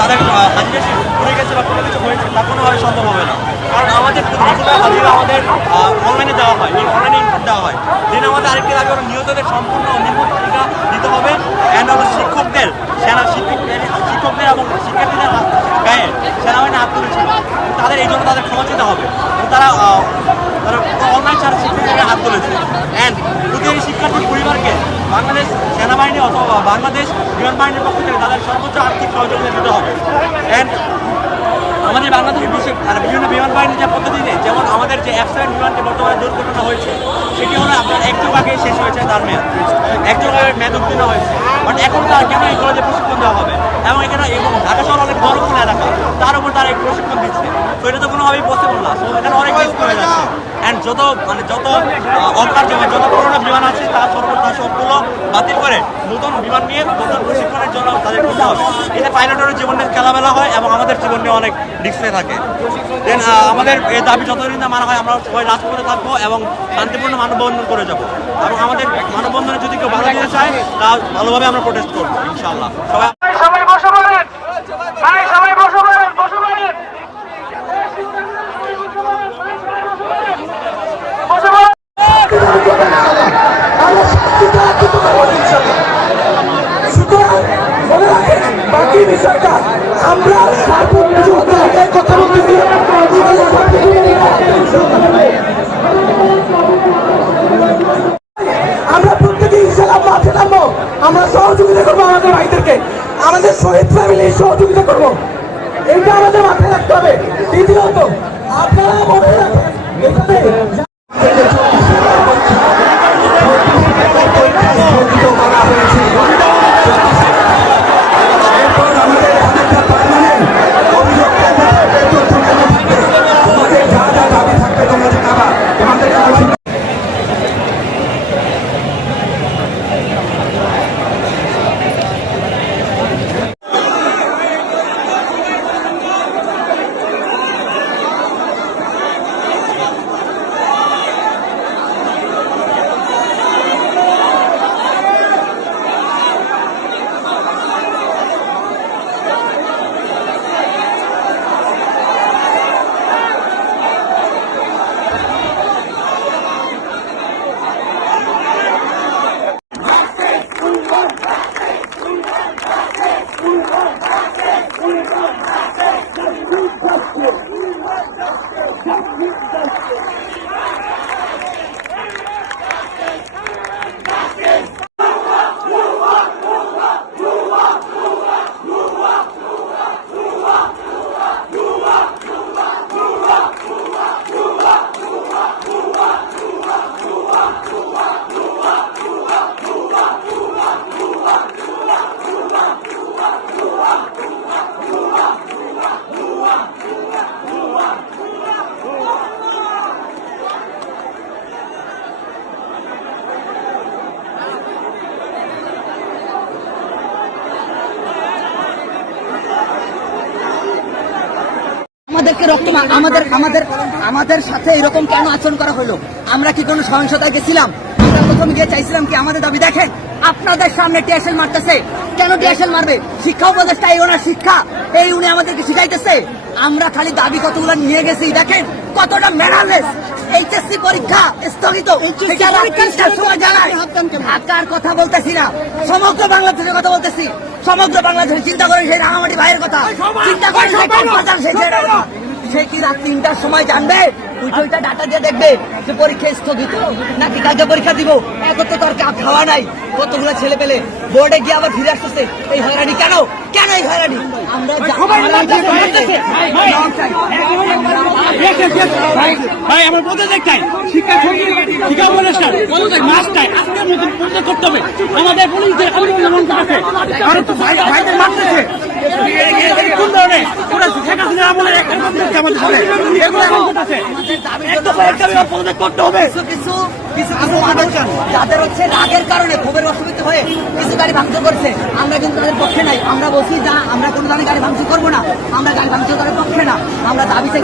তাদের হাজিরা পড়ে গেছে বা কোনো কিছু হয়েছে তা কোনোভাবে সম্ভব হবে না। কারণ আমাদের হাজিরা আমাদের অনলাইনে দেওয়া হয়, অনলাইনে ইনপুট দেওয়া হয়। দিন আমাদের আরেকটি দাবি হলো নিহতদের সম্পূর্ণ নির্মূল তালিকা দিতে হবে। অ্যান্ড হলো শিক্ষকদের শিক্ষকদের এবং শিক্ষার্থীদের গায়ে সেনাবাহিনী হাত তুলেছিল, তাদের এই জন্য তাদের ক্ষমা চেতে হবে। তারা অনলাইন ছাড়া শিক্ষার্থীদের হাত তুলেছে। অ্যান্ড প্রতিটি শিক্ষার্থীর পরিবারকে বাংলাদেশ সেনাবাহিনী অথবা বাংলাদেশ বিমান বাহিনীর পক্ষ থেকে তাদের সর্বোচ্চ আর্থিক সহযোগিতা দিতে হবে। অ্যান্ড আমাদের বাংলাদেশের বিভিন্ন বিমান বাহিনীর যে পদ্ধতিতে, যেমন আমাদের যে F-7 বিমানটি বর্তমানে দুর্ঘটনা হয়েছে, সেটি হলো আপনার এক যুগ আগে শেষ হয়েছে, তার মেয়াদ এক যুগ আগে মেয়াদ উত্তীর্ণ হয়েছে। বাট এখন তার কেন এই কলেজে প্রশিক্ষণ দেওয়া হবে এবং এখানে এবং ঢাকা শহর অনেক বড় কোনো এলাকা, তার উপর তারা এই প্রশিক্ষণ দিচ্ছে। তো এটা তো কোনোভাবেই পসিবল না। সো এখানে অনেক রিস্ক হয়ে যাচ্ছে। অ্যান্ড যত অকার্যকর যত পুরোনো বিমান আছে তার সবগুলো বাতিল করে নতুন বিমান নিয়ে নতুন প্রশিক্ষণের জন্য তাদের করতে হবে। এতে পাইলটেরও জীবনে খেলামেলা হয় এবং আমাদের জীবনে অনেক রিস্কে থাকে। দেন আমাদের এই দাবি যতদিন না মানা হয়, আমরা সবাই রাজপথে থাকবো এবং শান্তিপূর্ণ মানববন্ধন করে যাবো। এবং আমাদের মানববন্ধনে যদি কেউ বাধা দিতে চায় তা ভালোভাবে আমরা প্রোটেস্ট করবো ইনশাআল্লাহ। সবাই বসে বলেন, সবাই বসে বলেন, বসে বলেন। বাকি বিষয়টা আমরা কথা বলতেছি। আমরা প্রত্যেকে ইনশাআল্লাহ মাঠে নামবো, আমরা সহযোগিতা করবো আমাদের ভাইদেরকে, আমাদের শহীদ ফ্যামিলি সহযোগিতা করবো। এটা আমাদের মাথায় রাখতে হবে। দ্বিতীয়ত আপনারা মনে রাখেন এখানে আমাদেরকে রক্ত আমাদের আমাদের আমাদের সাথে এরকম কেন আচরণ করা হলো? আমরা কি কোনো সহিংসতায় গেছিলাম? আমরা প্রথমে গিয়ে চাইছিলাম কি আমাদের দাবি দেখেন আপনাদের সামনে টিএসএল মারতেছে, কেন টিএসএল মারবে? শিক্ষা উপদেষ্টা এই ওনার শিক্ষা এই উনি আমাদেরকে শিখাইতেছে। আমরা খালি দাবি কতগুলো নিয়ে গেছি, দেখেন কতটা ম্যানারলেস। এইচএসসি পরীক্ষা স্থগিত, ঢাকার কথা বলতেছি না, সমগ্র বাংলাদেশের কথা বলতেছি। সমগ্র বাংলাদেশে চিন্তা করেন সেই রাঙামাটি ভাইয়ের কথা, চিন্তা করেন সে কি রাত 3টার সময় জানবে? ওইটা ডাটা দিয়ে দেখবে যে পরীক্ষা স্থগিত নাকি কালকে পরীক্ষা দিব। এত তো তার খাওয়া নাই, কতগুলো ছেলে পেলে বোর্ডে গিয়ে আবার ফিরে আসতেছে। এই হয়রানি কেন? কেন এই হয়রানি? আমরা ভাই আমার পদত্যাগ চাই, শিক্ষা উপদেষ্টা পদত্যাগ মাস চাই, আজকের মধ্যে পদত্যাগ করতে হবে। আমাদের পুলিশদের আছে আর তো ভাইদের মারতেছে কোন ধরনের শেখ হাসিনা আমলে করতে হবে। কিছু মানুষ যাদের হচ্ছে রাগের কারণে ক্ষোভের অসুবিধা হয়ে কিছু গাড়ি ভাঙচুর করছে, আমরা কিন্তু তাদের পক্ষে নাই। আমরা বলছি যা আমরা কোনো গাড়ি ভাঙচুর করবো না, আমরা গাড়ি ভাঙচুর করার পক্ষে না। আমরা দাবি চাই